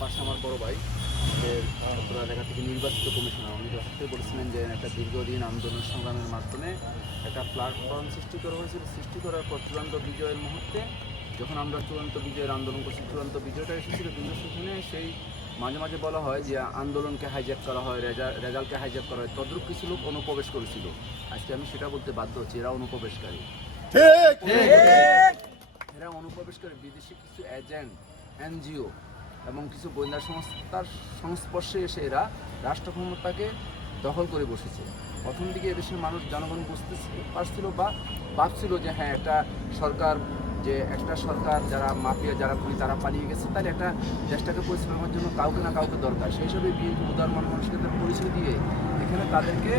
পাশে আমার বড় ভাই আমাদের এলাকা থেকে নির্বাচিত কমিশনার। উনি যথার্থই বলেছিলেন যে একটা দীর্ঘদিন আন্দোলন সংগ্রামের মাধ্যমে একটা প্ল্যাটফর্ম সৃষ্টি করা হয়েছিল সৃষ্টি করার পর চূড়ান্ত বিজয়ের মুহূর্তে যখন আমরা চূড়ান্ত বিজয়ের আন্দোলন করছি চূড়ান্ত বিজয়টা এসেছিল কিন্তু সেখানে। সেই মাঝে মাঝে বলা হয় যে আন্দোলনকে হাইজ্যাক করা হয় রেজা- রেজাল্টকে হাইজ্যাক করা হয়। তদ্রুপ কিছু লোক অনুপ্রবেশ করেছিল। আজকে আমি সেটা বলতে বাধ্য হচ্ছি এরা অনুপ্রবেশকারী। এরা অনুপ্রবেশকারী বিদেশি কিছু এজেন্ট এনজিও এবং কিছু গোয়েন্দা সংস্থার সংস্পর্শে এসে এরা রাষ্ট্র ক্ষমতাকে দখল করে বসেছে। প্রথম দিকে এদেশের মানুষ জনগণ বুঝতে পারছিল বা ভাবছিল যে হ্যাঁ একটা সরকার, যে একটা সরকার যারা মাফিয়া যারা খুনি তারা পালিয়ে গেছে, তাহলে একটা দেশটাকে পরিচালনার জন্য কাউকে না কাউকে দরকার। সেই হিসাবে বিএনপি উদার মানুষকে তার পরিচয় দিয়ে এখানে তাদেরকে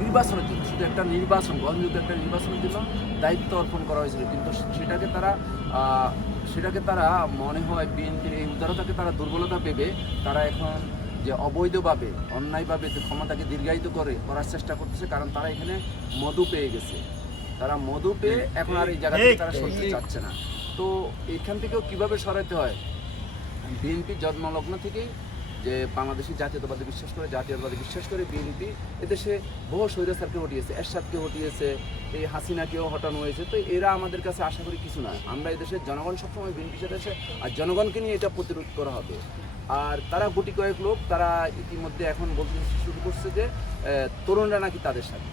নির্বাচনের জন্য, শুধু একটা নির্বাচন গ্রহণযোগ্য একটা নির্বাচনের জন্য দায়িত্ব অর্পণ করা হয়েছিল। কিন্তু সেটাকে তারা সেটাকে তারা মনে হয় বিএনপির এই উদারতাকে তারা দুর্বলতা পেবে তারা এখন যে অবৈধভাবে অন্যায়ভাবে যে ক্ষমতাকে দীর্ঘায়িত করে করার চেষ্টা করতেছে কারণ তারা এখানে মধু পেয়ে গেছে। তারা মধু পেয়ে এখন আর এই জায়গা থেকে তারা সরতে চাচ্ছে না। তো এখান থেকেও কীভাবে সরাইতে হয়? বিএনপি জন্মলগ্ন থেকেই যে বাংলাদেশি জাতীয়তাবাদী বিশ্বাস করে, জাতীয়তাবাদী বিশ্বাস করে বিএনপি এদেশে বহু স্বৈরাচারকে হটিয়েছে, এরশাদকে হটিয়েছে, এই হাসিনাকেও হটানো হয়েছে। তো এরা আমাদের কাছে আশা করি কিছু না আমরা এদেশের জনগণ সবসময় বিএনপির সাথে আছে, আর জনগণকে নিয়ে এটা প্রতিরোধ করা হবে। আর তারা গুটি কয়েক লোক, তারা ইতিমধ্যে এখন বলতে শুরু করছে যে তরুণরা নাকি তাদের সাথে।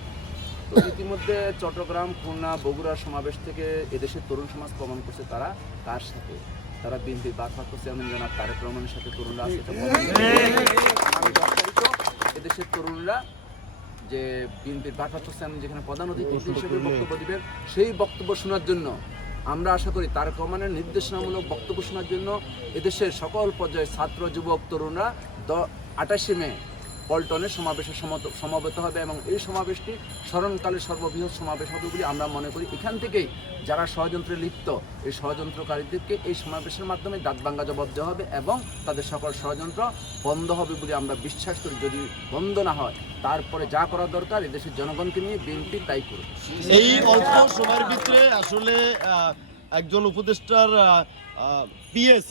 তো ইতিমধ্যে চট্টগ্রাম, খুলনা বগুড়ার সমাবেশ থেকে এদেশের তরুণ সমাজ প্রমাণ করছে তারা কার সাথে। তারা বিএনপির ভারপ্রাপ্ত চেয়ারম্যান জনাব তারেক রহমানের সাথে তরুণরা আছে করছে। তারিখও এদেশের তরুণরা যে বিএনপির ভারপ্রাপ্ত চেয়ারম্যান যেখানে প্রধান অতিথি হিসেবে বক্তব্য দিবেন সেই বক্তব্য শোনার জন্য আমরা আশা করি তার রহমানের নির্দেশনামূলক বক্তব্য শোনার জন্য এদেশের সকল পর্যায়ে ছাত্র যুবক তরুণরা দ আঠাশে মে পল্টনে সমাবেশে সমত- সমবেত হবে এবং এই সমাবেশটি স্মরণকালের সর্ববৃহৎ সমাবেশ হবে বলে আমরা মনে করি। এখান থেকেই যারা ষড়যন্ত্রে লিপ্ত, এই ষড়যন্ত্রকারীদেরকে এই সমাবেশের মাধ্যমে দাঁতবাঙ্গা জবাব দেওয়া হবে এবং তাদের সকল ষড়যন্ত্র বন্ধ হবে বলে আমরা বিশ্বাস করি। যদি বন্ধ না হয়, তারপরে যা করা দরকার, এদেশের জনগণকে নিয়ে বিএনপি তাই করবে এই অল্প সময়ের ভিতরে আসলে একজন উপদেষ্টার পিএস